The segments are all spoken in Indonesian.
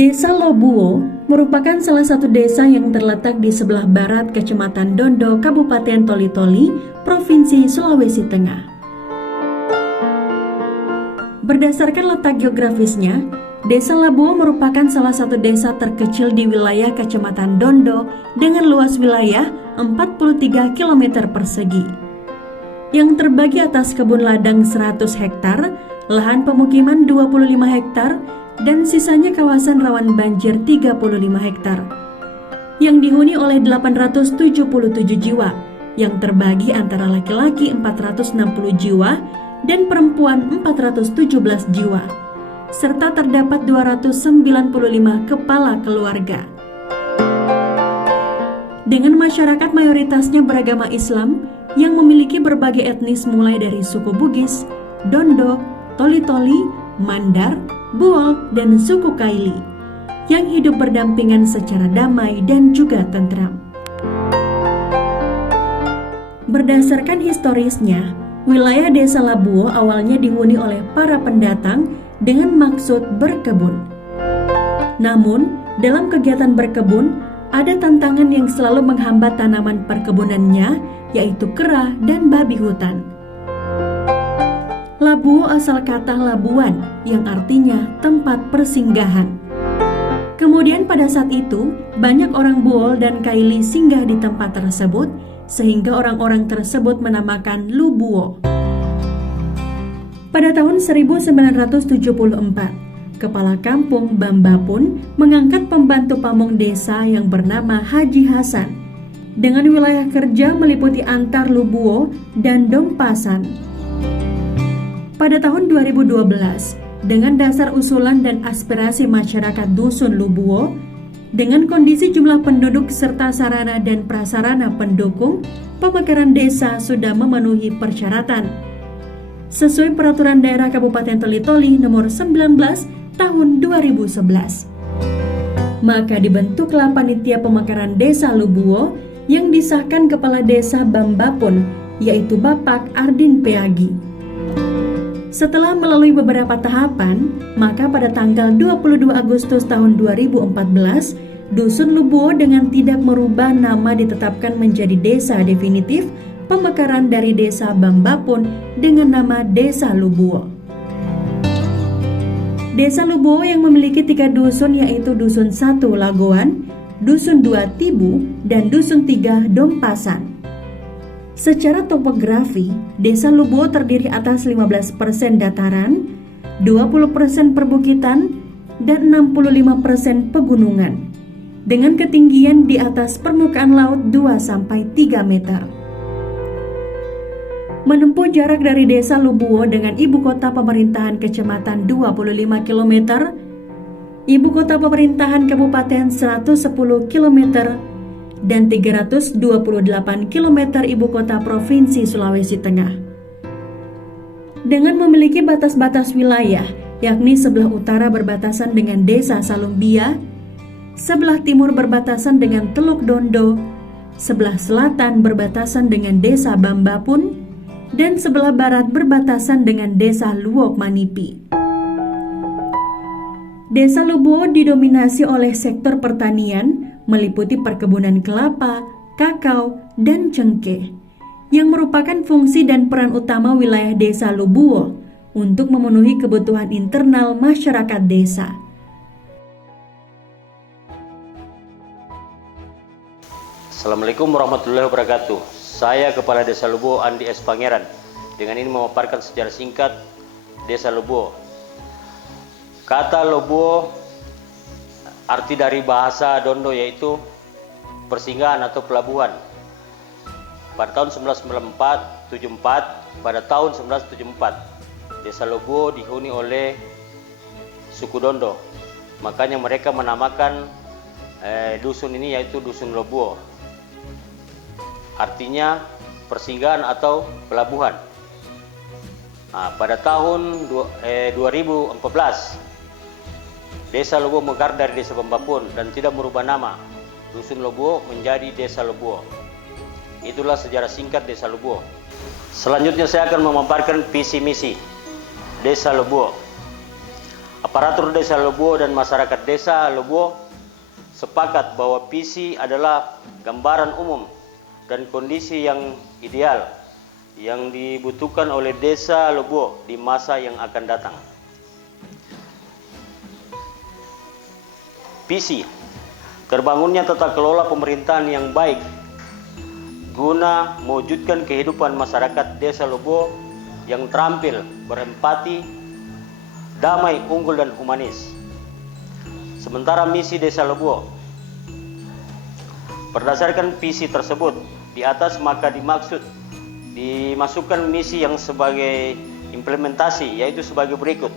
Desa Lobuo merupakan salah satu desa yang terletak di sebelah barat Kecamatan Dondo, Kabupaten Toli-Toli, Provinsi Sulawesi Tengah. Berdasarkan letak geografisnya, Desa Lobuo merupakan salah satu desa terkecil di wilayah Kecamatan Dondo dengan luas wilayah 43 km persegi. Yang terbagi atas kebun ladang 100 hektar, lahan pemukiman 25 hektar, dan sisanya kawasan rawan banjir 35 hektar. Yang dihuni oleh 877 jiwa, yang terbagi antara laki-laki 460 jiwa dan perempuan 417 jiwa, serta terdapat 295 kepala keluarga. Dengan masyarakat mayoritasnya beragama Islam yang memiliki berbagai etnis mulai dari suku Bugis, Dondo, Toli-Toli, Mandar, Buol, dan suku Kaili yang hidup berdampingan secara damai dan juga tentram. Berdasarkan historisnya, wilayah Desa Lobuo awalnya dihuni oleh para pendatang dengan maksud berkebun. Namun, dalam kegiatan berkebun, ada tantangan yang selalu menghambat tanaman perkebunannya, yaitu kera dan babi hutan. Lobuo asal kata Labuan yang artinya tempat persinggahan. Kemudian pada saat itu, banyak orang Buol dan Kaili singgah di tempat tersebut, sehingga orang-orang tersebut menamakan Lubuo. Pada tahun 1974, Kepala Kampung Bambapun mengangkat pembantu pamong desa yang bernama Haji Hasan dengan wilayah kerja meliputi Antar Lubuo dan Dompasan. Pada tahun 2012, dengan dasar usulan dan aspirasi masyarakat Dusun Lubuo, dengan kondisi jumlah penduduk serta sarana dan prasarana pendukung, pemekaran desa sudah memenuhi persyaratan. Sesuai Peraturan Daerah Kabupaten Toli-Toli Nomor 19 Tahun 2011. Maka dibentuklah Panitia Pemekaran Desa Lubuo yang disahkan Kepala Desa Bambapun, yaitu Bapak Ardin Peagi. Setelah melalui beberapa tahapan, maka pada tanggal 22 Agustus tahun 2014, Dusun Lubuo dengan tidak merubah nama ditetapkan menjadi desa definitif pemekaran dari Desa Bambapun dengan nama Desa Lubuo. Desa Lubuo yang memiliki 3 dusun yaitu Dusun 1 Lagoan, Dusun 2 Tibu, dan Dusun 3 Dompasan. Secara topografi, Desa Lubuo terdiri atas 15% dataran, 20% perbukitan, dan 65% pegunungan, dengan ketinggian di atas permukaan laut 2-3 meter. Menempuh jarak dari Desa Lubuo dengan ibu kota pemerintahan kecamatan 25 km, ibu kota pemerintahan kabupaten 110 km, dan 328 km ibu kota Provinsi Sulawesi Tengah. Dengan memiliki batas-batas wilayah, yakni sebelah utara berbatasan dengan Desa Salumbia, sebelah timur berbatasan dengan Teluk Dondo, sebelah selatan berbatasan dengan Desa Bambapun, dan sebelah barat berbatasan dengan Desa Luok Manipi. Desa Lubuo didominasi oleh sektor pertanian, meliputi perkebunan kelapa, kakao, dan cengkeh, yang merupakan fungsi dan peran utama wilayah Desa Lubuo untuk memenuhi kebutuhan internal masyarakat desa. Assalamualaikum warahmatullahi wabarakatuh. Saya Kepala Desa Lubuo Andi S. Pangeran. Dengan ini memaparkan sejarah singkat Desa Lubuo. Kata Lubuo arti dari bahasa Dondo yaitu persinggahan atau pelabuhan. Pada tahun 1974, Desa Lubuo dihuni oleh suku Dondo. Makanya mereka menamakan dusun ini yaitu Dusun Lubuo. Artinya persinggahan atau pelabuhan. Pada tahun 2014, Desa Lubuo mekar dari Desa Bambapun dan tidak merubah nama. Dusun Lubuo menjadi Desa Lubuo. Itulah sejarah singkat Desa Lubuo. Selanjutnya saya akan memaparkan visi misi Desa Lubuo. Aparatur Desa Lubuo dan masyarakat Desa Lubuo sepakat bahwa visi adalah gambaran umum dan kondisi yang ideal yang dibutuhkan oleh Desa Lubuo di masa yang akan datang. Visi, terbangunnya tata kelola pemerintahan yang baik guna mewujudkan kehidupan masyarakat Desa Lubuo yang terampil, berempati, damai, unggul, dan humanis. Sementara misi Desa Lubuo, berdasarkan visi tersebut di atas, maka dimasukkan misi yang sebagai implementasi, yaitu sebagai berikut.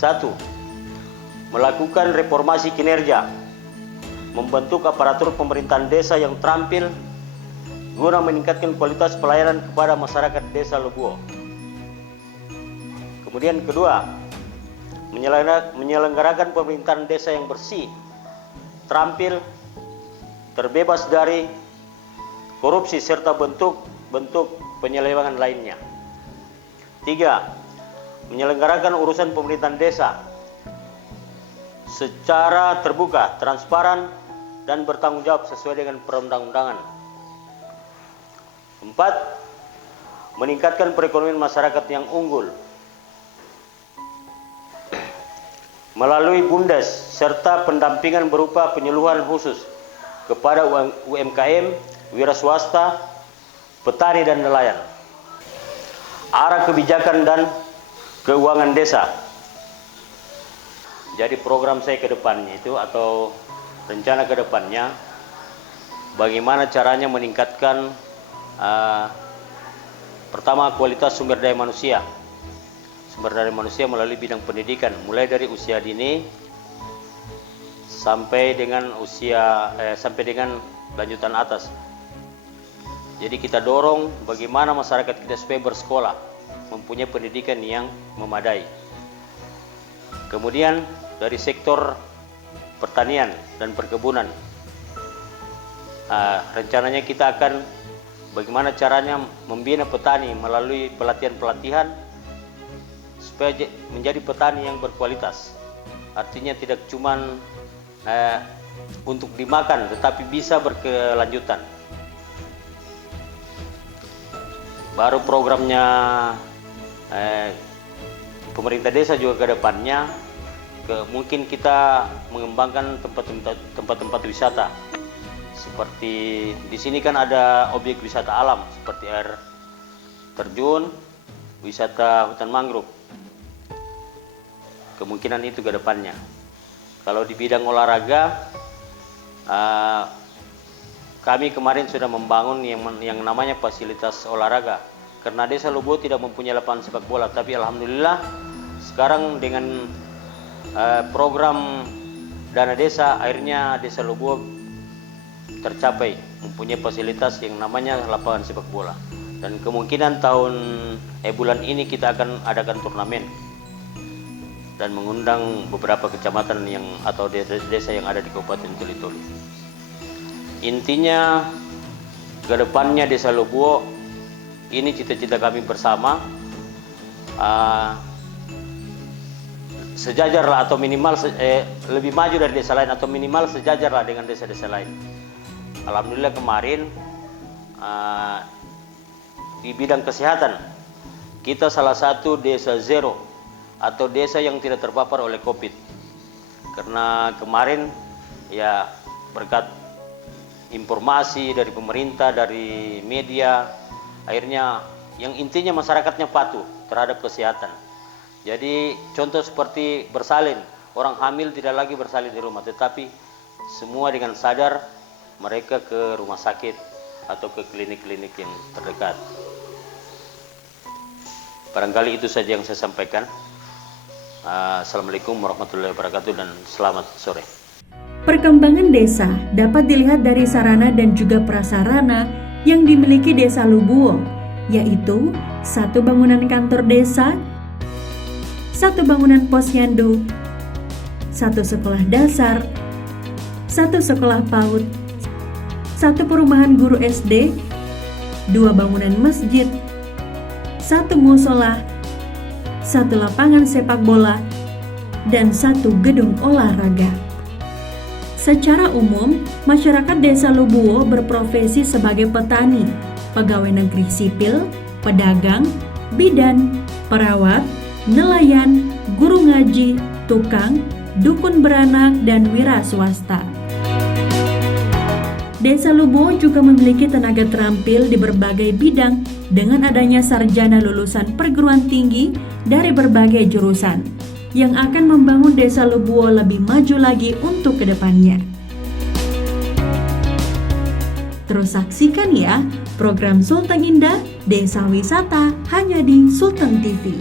1. Melakukan reformasi kinerja, membentuk aparatur pemerintahan desa yang terampil guna meningkatkan kualitas pelayanan kepada masyarakat Desa Lubuo. Kemudian kedua, menyelenggarakan pemerintahan desa yang bersih, terampil, terbebas dari korupsi serta bentuk penyelewengan lainnya. 3. Menyelenggarakan urusan pemerintahan desa secara terbuka, transparan, dan bertanggung jawab sesuai dengan perundang-undangan. 4. Meningkatkan perekonomian masyarakat yang unggul melalui BUMDes serta pendampingan berupa penyuluhan khusus kepada UMKM, wira swasta, petani, dan nelayan. Arah kebijakan dan keuangan desa. Jadi program saya ke depannya itu, atau rencana ke depannya, bagaimana caranya meningkatkan pertama, kualitas sumber daya manusia. Sumber daya manusia melalui bidang pendidikan, mulai dari usia dini sampai dengan lanjutan atas. Jadi kita dorong bagaimana masyarakat kita supaya bersekolah, mempunyai pendidikan yang memadai. Kemudian dari sektor pertanian dan perkebunan, rencananya kita akan bagaimana caranya membina petani melalui pelatihan-pelatihan supaya menjadi petani yang berkualitas. Artinya tidak cuma untuk dimakan, tetapi bisa berkelanjutan. Baru programnya pemerintah desa juga ke depannya, mungkin kita mengembangkan tempat-tempat wisata. Seperti di sini kan ada objek wisata alam seperti air terjun, wisata hutan mangrove. Kemungkinan itu ke depannya. Kalau di bidang olahraga, kami kemarin sudah membangun yang namanya fasilitas olahraga. Karena Desa Lubuo tidak mempunyai lapangan sepak bola, tapi alhamdulillah sekarang dengan program dana desa, akhirnya Desa Lubuo tercapai mempunyai fasilitas yang namanya lapangan sepak bola. Dan kemungkinan bulan ini kita akan adakan turnamen dan mengundang beberapa kecamatan atau desa yang ada di Kabupaten Toli-Toli. Intinya ke depannya Desa Lubuo ini cita-cita kami bersama, sejajarlah atau minimal lebih maju dari desa lain, atau minimal sejajarlah dengan desa-desa lain. Alhamdulillah kemarin di bidang kesehatan kita salah satu desa zero atau desa yang tidak terpapar oleh COVID. Karena kemarin ya berkat informasi dari pemerintah, dari media, akhirnya yang intinya masyarakatnya patuh terhadap kesehatan. Jadi contoh seperti bersalin, orang hamil tidak lagi bersalin di rumah, tetapi semua dengan sadar mereka ke rumah sakit atau ke klinik-klinik yang terdekat. Barangkali itu saja yang saya sampaikan. Assalamualaikum warahmatullahi wabarakatuh dan selamat sore. Perkembangan desa dapat dilihat dari sarana dan juga prasarana yang dimiliki Desa Lubuo, yaitu 1 bangunan kantor desa, 1 bangunan posyandu, 1 sekolah dasar, 1 sekolah PAUD, 1 perumahan guru SD, 2 bangunan masjid, 1 musola, 1 lapangan sepak bola, dan 1 gedung olahraga. Secara umum, masyarakat Desa Lubuo berprofesi sebagai petani, pegawai negeri sipil, pedagang, bidan, perawat, nelayan, guru ngaji, tukang, dukun beranak, dan wira swasta. Desa Lubuo juga memiliki tenaga terampil di berbagai bidang dengan adanya sarjana lulusan perguruan tinggi dari berbagai jurusan yang akan membangun Desa Lubuo lebih maju lagi untuk kedepannya. Terus saksikan ya program Sultan Indah Desa Wisata hanya di Sultan TV.